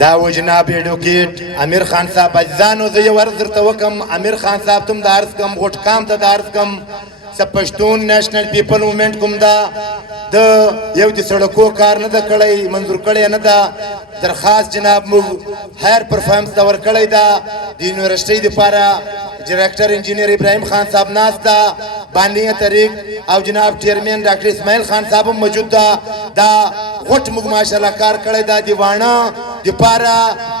دا و جناب ایڈوکیٹ امیر خان صاحب اجزانو زه یو عرض درته وکم امیر خان صاحب تم د عرض کم غټ کام ته د عرض کم څه پښتون نیشنل پیپل موومنټ کوم دا د یو د سړکو کار نه ده کړی منظور کړی نه ده درخواست جناب موږ هایر پرفارمنس ته ورکړی ده د یونیورسټۍ دپاره ډایرکټر انجینیر ابراهیم خان صاحب ناست ده بانډي طریق او جناب چیرمین ډاکټر اسماعیل خان صاحب هم موجود ده دا غټ موږ ماشاءالله کار کړی ده د واڼه دپاره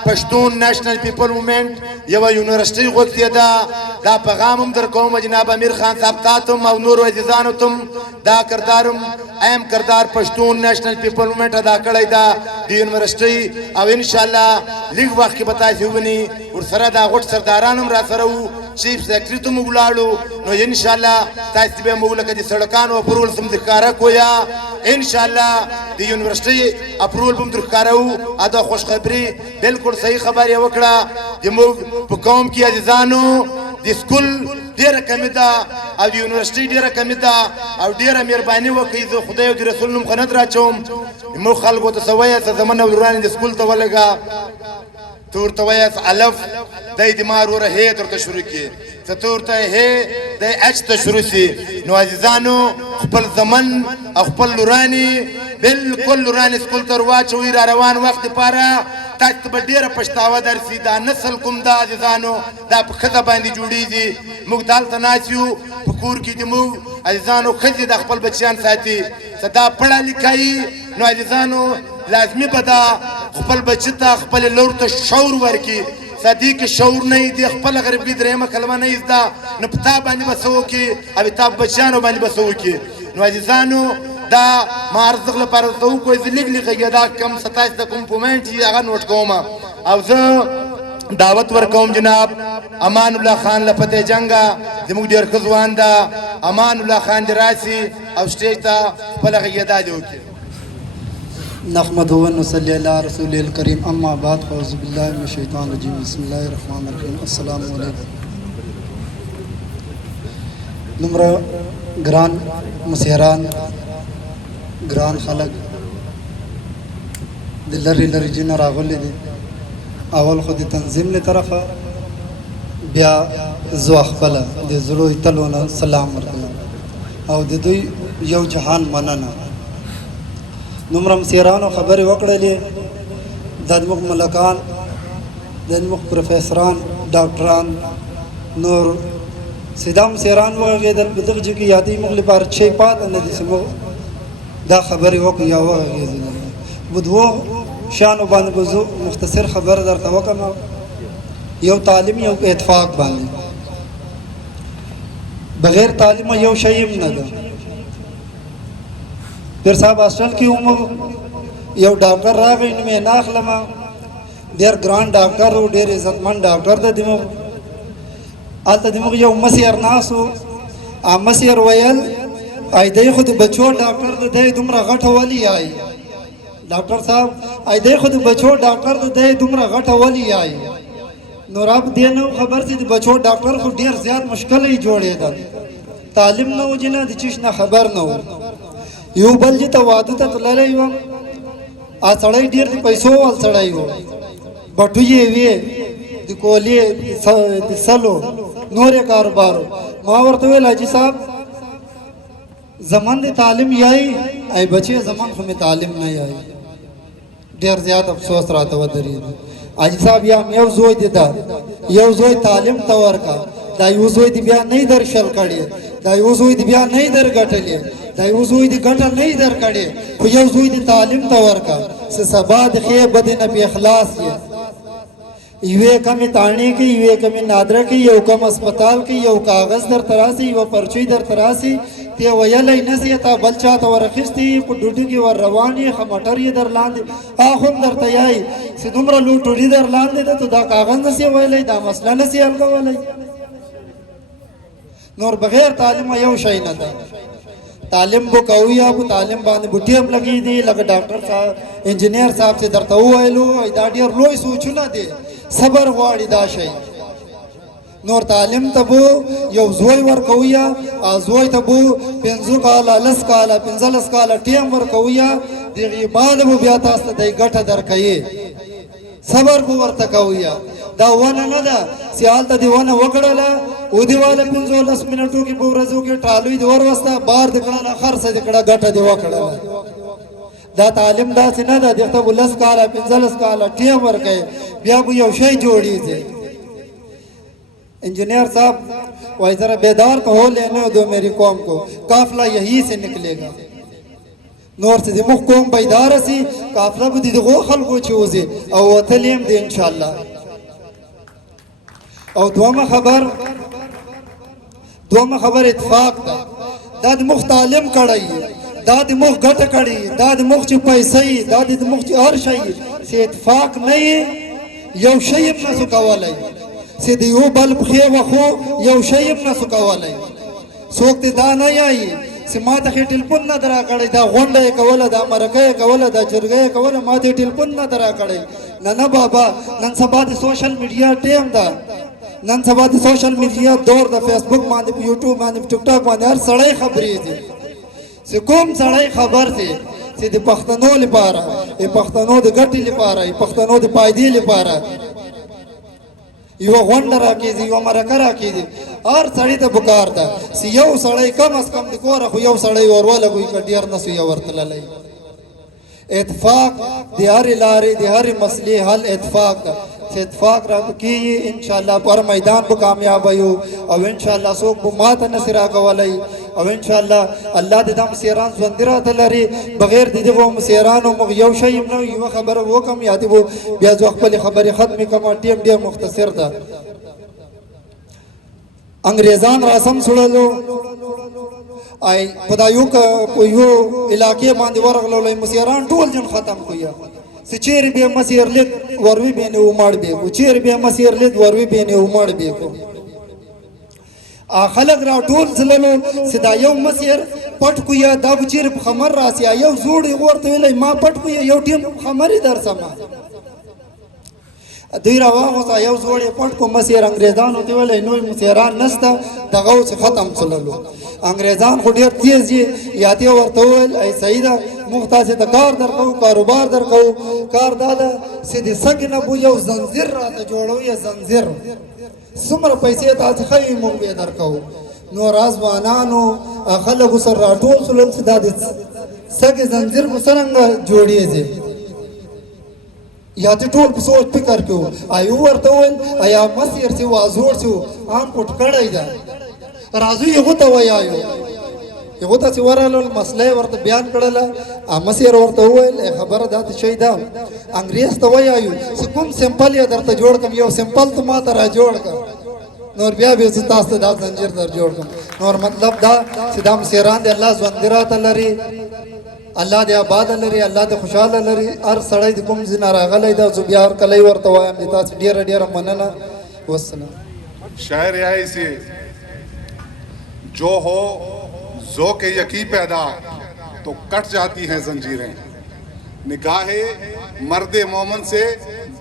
پښتون نیشنل پیپل موومنټ یوه یونیورسټۍ غوښتې ده دا پیغام هم در کوم جناب امیر خان صاحب تا تم او نورو عزیزانو تم دا کردارم اهم کردار پښتون نیشنل پیپل موومنټ ادا کړی ده د یونیورسټۍ او انشاءالله لږ وخت کې به تاسې وویني ورسره دا غټ سرداران هم راسره وو چیف سیکرټري ته موږ ولاړو نو انشاءالله تاسې به موږ لکه د سړکانو اپرول هم در ښکاره کړو یا انشاءالله د یونیورسټۍ اپرول به هم در ښکاره وو دا خوشخبري بلکل صحیح خبر یې وکړه زموږ په قوم کې عزیزانو د سکول ډېره کمي ده او د یونیورسټۍ ډېره کمي ده او ډېره مهرباني وکړئ زه خدای او د رسول نوم خنت راچوم زموږ خلکو ته څه وایاست زموږ ورورانې د سکول ته ولږه ته ورته وایاست الف دی د ما وروره هې درته شروع کړي څه ته ورته هې دی اچ ته شروع سي نو عزیزانو خپل زمن او خپل لورانې بلکل لورانې سکول ته ورواچوئ را روان وخت دپاره تاسو ته به ډېره پښتاوه درسي دا نسل کوم ده عزیزانو دا په ښځه باندې جوړېږي موږ دلته ناست یو په کور کې د موږ عزیزانو ښځې د خپل بچیان ساتي څه دا پړه لیکایي نو عزیزانو لازمي به ده خپل بچي ته خپلې لور ته شعور ورکړي صدی کې شعور نه دی خپل غریبي درېیمه کلمه نه زده نو په تا باندې به څه وکړي او تا بچیانو باندې به څه وکړي نو عزیزانو دا ما ارزق لپاره ورته وکړئ زه لږ لږ دا کم ستاسو د کوم پومنټ چې هغه نوټ کوم او زه دعوت ورکوم جناب امان الله خان له فتح جنګه زموږ ډېر ښه ځوان ده امان الله خان دې راسي او سټیج ته خپله غږېدا دې وکړي نحمده ونصلي على رسوله الكريم اما بعد اعوذ بالله من الشيطان الرجيم بسم الله الرحمن الرحيم السلام علیکم نمره ګران مسیران ګران خلک د لرې لرې ځایونو راغلي دي اول خو د تنظیم له طرفه بیا زه خپله د زړو تلو نه سلام ورکوم او د دوی یو جهان مننه نمره مسیرانو خبرې وکړلې د زموږ ملکان د زموږ پروفیسران ډاکټران نور سیده مسیران وغږېدل په دغه ځای کې یادې موږ لپاره شی پاتې نه دي چې موږ دا خبرې وکړو یا وغږېدل په دوو شیانو باندې به زه مختصر خبره درته وکړم یو تعلیم یو اتفاق باندې بغیر تعلیمه یو شی هم نه ده پیر صاحب هاسټل کې هم یو ډاکټر راغی نوم یې نه اخلم ډېر ګران ډاکټر و ډېر عزتمند ډاکټر دی زموږ هلته زموږ یو مسیر ناست و مسیر ویل ای دی خو د بچو ډاکټر د دی دومره غټه ولې یایي ډاکټر صاحب ای دی خو د بچو ډاکټر د دی دومره غټه ولې یایي نو رب دې نه خبر چې د بچو ډاکټر خو ډېر زیات مشکل یې جوړېدل تعلیم نه و چې نه د چیش نه خبر نه و یو بل چې ته واده ته تللی وم سړی ډېر د پیسو وال سړی و بټو یې وې د کولې د سلو نورې کاروبارو ما ورته ویل حاجي صاحب زمن د تعلیم یایي ای بچې زمن خو مې تعلیم نه یایي ډېر زیات افسوس راته ودرېد حاجي صاحب یا یو زوی دی دا یو زوی تعلیم ته ورکړه دا یو زوی دی بیا نه در شل کړی دا یو زوی دی بیا نه در ګټلې دا یو زوی دی ګټه نه در کړی خو یو زوی دی تعلیم ته ورکړه چې سبا د ښې بدې نه بې اخلاص یې یوې کمې تاڼې کې یوې کمې نادره کې یو کم اسپتال کې یو کاغذ درته راسي یوه پرچۍ درته راسي ته ویلی نه سي تا بل چا ته ورخیستې په ډوډۍ کې ور روان یې ښه موټر یې در لاندې هغه هم درته یایي چې دومره لوی ټوډۍ در لاندې ده ته دا کاغذ نه سي ویلی دا مسله نه سي حل کولی نور بغیر تعلیمه یو شی نه ده تعلیم بو کوي یا په تعلیم باندې بوټي هم لګي دي لکه ډاکټر صاحب انجینیر صاحب چې درته وویلو دا ډېر لوی سوچونه دي صبر غواړي دا شی نور تعلیم ته بو یو زوی ورکوي یا زوی ته بو 5 کاله 10 کاله 15 کاله ټیم ورکوي یا دغه بعد بو بیا تاسو ته د ګټه درکوي صبر به ورته کویا دا ونه نه ده چې هلته دې ونه وکړله ودیواله 15 منټو کې په ورځو کې ټالوي دې وروسته بار دې کړله خرڅه دې کړه ګټه دې وکړله دا تعلیم داسې نه ده دې ته به 10 کاله 15 کاله ټیم ورکوي بیا به یو شی جوړېږي इंजीनियर साहब वही जरा बेदार को हो लेने दो मेरी कौम को काफिला यही से निकलेगा नोर से मुख कौम बेदार सी काफिला भी दिखो खल को चूजे और वो तलीम दे इंशाल्लाह और दुआ खबर इत्फाक था दाद मुख तालीम कड़ाई दाद मुख घट कड़ी दाद मुख च पैसे दाद मुख च हर शय से इत्फाक नहीं यौ शय न सुकावाले सीधे यू बल खे वखो यौ शयम न सुकावाले सोक्ति दा न आई से माता के टेलीफोन न दरा कड़े दा गोंडे कवला दा मरके कवला दा चरगे कवला माते टेलीफोन न दरा कड़े न बाबा नन सबाद सोशल मीडिया टेम दा नन सबाद सोशल मीडिया दौर दा फेसबुक माने यूट्यूब माने टिकटॉक माने हर सड़े खबरी थी से कोम सड़े खबर थी सीधे पख्तनो लिपारा ये पख्तनो दे गट्टी लिपारा ये पख्तनो दे पायदी लिपारा यो गोंड राखीदी यो मरका राखीदी और सड़ी तो बुकार था सी यो सड़े कम अस कम दिको रखो यो सड़े और वाला कोई कटियर न सुया वर्तला ले इत्फाक दिहारी लारी दिहारी मसले हल इत्फाक से इत्फाक रब की इंशाल्लाह पर मैदान को कामयाब आयो और इंशाल्लाह सोक बुमात नसरा कवलाई और इंशाल्लाह अल्लाह दे दम सेरान जंदिरा तलरी बगैर दीदे वो सेरान और मगयौ शयम न यो खबर वो कम याद वो ब्याज वक्त पहले खबर खत्म कमा टीम डी मुख्तसर था अंग्रेजान रासम सुड़लो आई पदायु का यो इलाके मांदी वरग लोले मुसेरान टोल जन खत्म किया सिचेर बे मसीर लेत वरवी बेने उमाड़ बे को चेर बे मसीर लेत वरवी बेने उमाड़ बे को आ खलक रा टोल चललो सदा यो मसीर पट कुया दब चेर खमर रासिया यो जोड़ी वर्त वेले मा पट कुया यो टीम खमरी दर समा दुईरा वागोसा यो जोड़ी पट को मसीर अंग्रेजान होते वेले नोय मुसेरान नस्ता दगाव से खत्म चललो अंग्रेजान को ढेर तेज जी याती वर्तोल ऐ सईदा मुख्ता से कार दर को कारोबार दर को कार दादा सीधी सग न बुझो जंजीर रात जोड़ो ये जंजीर सुमर पैसे ता खई मुंबे दर को नो राजवानानो खलग सर राटोल सुलन से दादी सग जंजीर मुसरंग जोड़िए जे याती टोल सोच फिकर क्यों आयु वर्तोल आया मसीर से वाजोर से आम कुट कड़ाई जा राजू ये होता वही आयो ये होता सिवारालो मसले वर्त बयान कड़ला मसीर वर्त हुए खबर दात शहीदा अंग्रेज तो वही आयो सुकुम सिंपल या दर जोड़ कम यो सिंपल तो माता रा जोड़ कर नोर बिया भी सुतास दा जंजीर दर जोड़ कम नोर मतलब दा सिदाम सेरान दे अल्लाह जंदिरा तलरी अल्लाह दे आबाद लरी अल्लाह दे खुशहाल लरी हर सड़ई दे कुम जिना रागले दा जुबियार कलई वर्त वाया मिता डियर डियर मनना वसलाम शायर है इसे जो हो जो के यकी पैदा तो कट जाती हैं जंजीरें निगाहे मर्दे मोमन से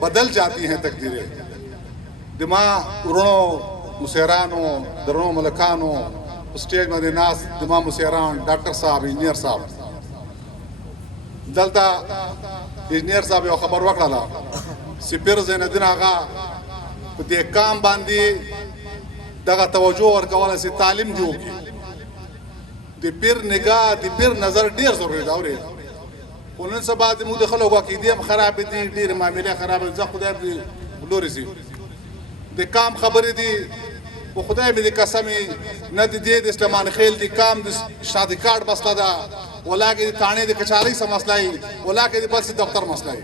बदल जाती हैं तकदीरें दिमा उरणो मुसेरानो दरणो मलकानो स्टेज में नास दिमा मुसेरान डॉक्टर साहब इंजीनियर साहब दलता इंजीनियर साहब यो खबर वकड़ला सिपिर ज़ैनुद्दीन आगा दे काम बांधी दगा तवज्जो और कवाला से तालीम दी होगी दी पिर निगाह दी पिर नजर डेर जरूरी दावरे उन्हें सब बात मुझे खलो हुआ कि दियम खराब दी डेर मामले खराब जा खुदा दी लोरी सी दी काम खबरी दी वो खुदा मेरी कसमी न दी दे इस्लामान खेल दी काम दी शादी कार्ड मसला दा वला के थाने दी कचारी से मसलाई वला के दी बस दफ्तर मसलाई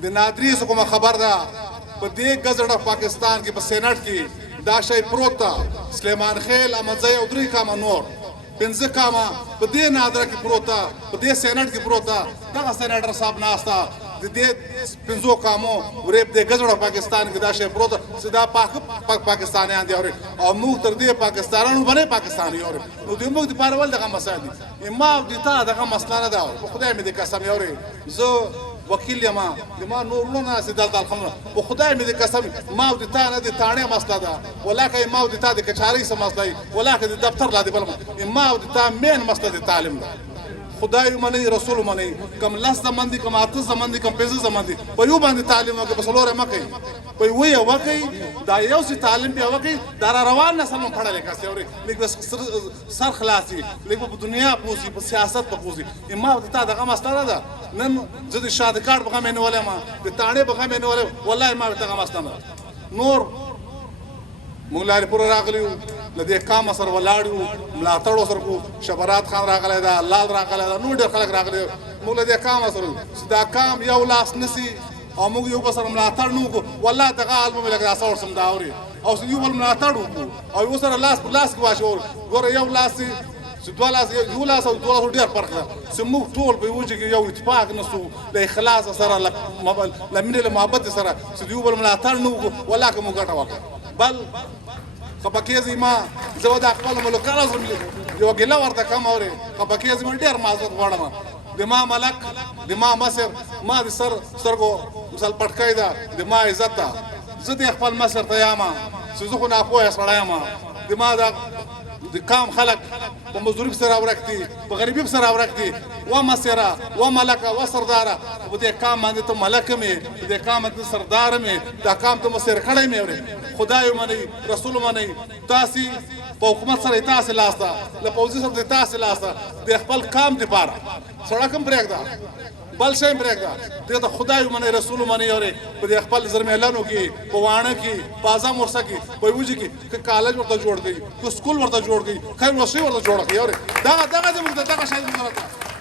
दी नादरी से को खबर दा पर दे गजट ऑफ पाकिस्तान की बस सेनेट की दाशय प्रोता सलेमान खेल अमजय उदरी का मनोर पिंज़ कामा बदे नादरा की प्रोता बदे सेनेट की प्रोता दगा सेनेटर साहब नास्ता दे पिंज़ो कामो रेप दे गजड़ पाकिस्तान की दाशय प्रोता सीधा पाकिस्तान आंदे और मुख तर दे पाकिस्तान बने पाकिस्तानी और नुदी मुख दिपारवल दगा मसादी इमा दिता दगा मसला ना दाव खुदा में दे कसम और जो वकील यमा दिमा नूरना सिद्धार्थ अलखमरा वो खुदा में दे कसम माव दिता ना दे ताने मसला दा वला का माव दिता दे कचारी से मसला वला का दफ्तर ला दे बल माव दिता मेन मसला दे तालीम दा خدای ومني رسول ومني کم لس زمن دي کم اته زمن دي کم 5 زمن دي په یو باندې تعلیم وکړي بس لوره مکه په وی وکړي دا یو سي تعلیم به وکړي دا روان نسل مون پړل کاسي اوري لیک بس سر خلاصي لیک په دنیا پوسی په سیاست په پوسی ما ته دغه مستانه ده نن زه د شاده کارت بغه مې نه ولې ما د تانه بغه مې نه ولې والله ما ته دغه مستانه نور مولا پور راغلیو لدې کام سره ولاړو ملاتړو سره کو شبرات خان راغلی دا لال راغلی دا نور ډېر خلک راغلي موږ دې کام سره دا کام یو لاس نسی او موږ یو بسره ملاتړ نو کو والله دغه عالم مې لګا سور سم دا اوري او یو بل ملاتړ وکړو او یو سره لاس په لاس کې واښو ګوره یو لاس دوه لاس یو لاس او دوه لاس ډېر فرق ده سمو ټول به وجه کې یو اتفاق نسو له اخلاص سره لمنه له محبت سره یو بل ملاتړ نو والله کوم ګټه وکړه بل خپکیزي ما زه د خپل ملکانو سره یو ګیله ورته کوم اوري خپکیزي ما ډېر معذرت غواړم د ما ملک د ما مصر ما د سرګو مثال پټکای دا د ما عزت زه د خپل مصر ته یاما زه خو نه پوهه سره یاما د ما د کام خلق په مزدوري سره ورکتي په غریبي سره ورکتي و مسره و ملکه و سرداره په دې کام باندې ته ملک مې په دې کام باندې سردار مې دا کام ته مسر کړی مې اوري خدای مني رسول مني تاسو په حکومت سره تاسو لاسته له پوزي سره تاسو لاسته د خپل کام دی پاره سړکم پرېږده بل شي پرېږده دې ته خدای مني رسول مني اوري په دې خپل زرمېلانو کې په وانه کې په اعظم ورسه کې په وجه کې کالج ورته جوړ کړي کو سکول ورته جوړ کړي خیر وسوي ورته جوړ کړي اوري دغه دغه شي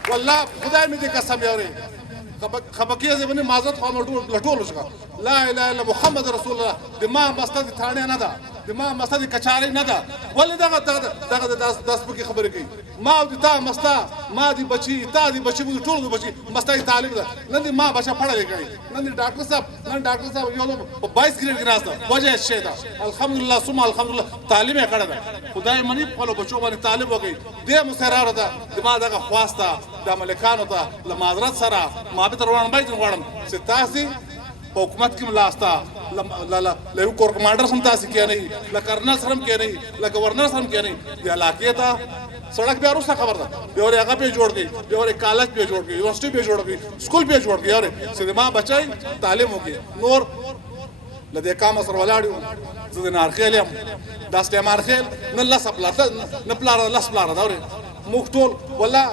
والله خدای مې دې قسم اوري خبکیه زبنه معذرت خو لټول شو لا اله الا محمد رسول الله د ما مستد ثانه نه ده د ما مستد کچاري نه ده ولې دغه داس په خبره کوي ما د تا مستا ما دی بچي تا دی بچي ټول د بچي مستا تعلیم ده نن دی ما بچا پړل کوي نن ډاکټر صاحب یو 22 ګریډ کې راځه وجه شي ده الحمدلله ثم الحمدلله تعلیم یې کړه ده خدای منی په بچو باندې تعلیم وکي د مسرار ده د ما دغه خواسته د ملکانو ته لمازرت سره ما به تر روان باید غواړم چې تاسو په حکومت کې ملاستا له یو کور کمانډر سم تاسو کې نه له کرنل سره کې نه له گورنر سره کې نه د علاقې ته سړک بیا روسه خبر ده یو هغه په جوړ کړي یو کالج په جوړ کړي یونیورسيټي په جوړ کړي سکول په جوړ کړي یاره چې ما بچای تعلیم وکي نور لدې کام سره ولاړو زه د نارخیل یم د استعمار خیل نه لس پلاټ نه پلاټ لس پلاټ دا موږ ټول والله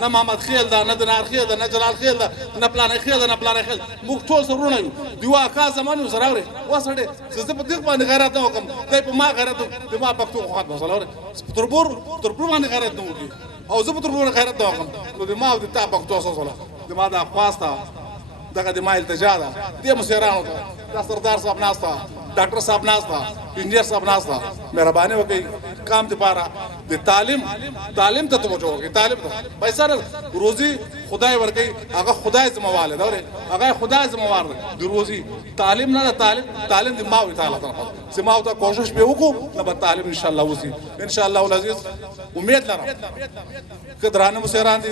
نه محمد خیل دا نه د نار خیل دا نه جلال خیل دا نه پلان خیل دا نه پلان خیل موږ ټول سرونه یو دیوا کا زمانو سره اوري وسړې زه په دې باندې غیرت نه وکم دای په ما غیرت د ما پښتو خو خاطر وسله اوري تربور باندې غیرت نه وکي او زه په تربور غیرت نه وکم نو د ما د تا پښتو وسله د ما دا خواسته دغه د ما التجا ده د مسیرانو دا سردار صاحب ناستا ډاکټر صاحب ناستا انجینر صاحب ناستا مهرباني وکړئ کام ته پاره د تعلیم ته توجه وکړئ تعلیم ته پیسې روزي خدای ورکړي هغه خدای ذمہوار دی هغه خدای ذمہوار دی د روزي تعلیم نه تعلیم د ماوي تعالی طرفه سماو ته کوشش به وکړو نه به تعلیم ان شاء الله وسی ان شاء الله العزيز امید لرم که درانه مسیران دي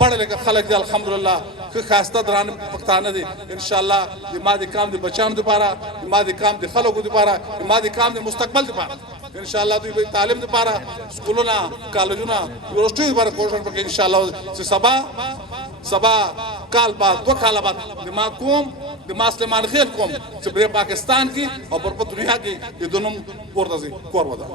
پړ لکه خلک دي الحمدلله که خاصه درانه پښتانه دي ان شاء الله د ما د کام د بچانو لپاره ما د کام د خلکو لپاره ما د کام د مستقبل لپاره ان شاء الله دوی تعلیم لپاره سکولونه کالجونه یونیورسيټي لپاره کوشش وکړي ان شاء الله چې سبا کال بعد 2 کال بعد د ما سلیمان خیل کوم چې په پاکستان کې او په دنیا کې د دونو ورته کور ودا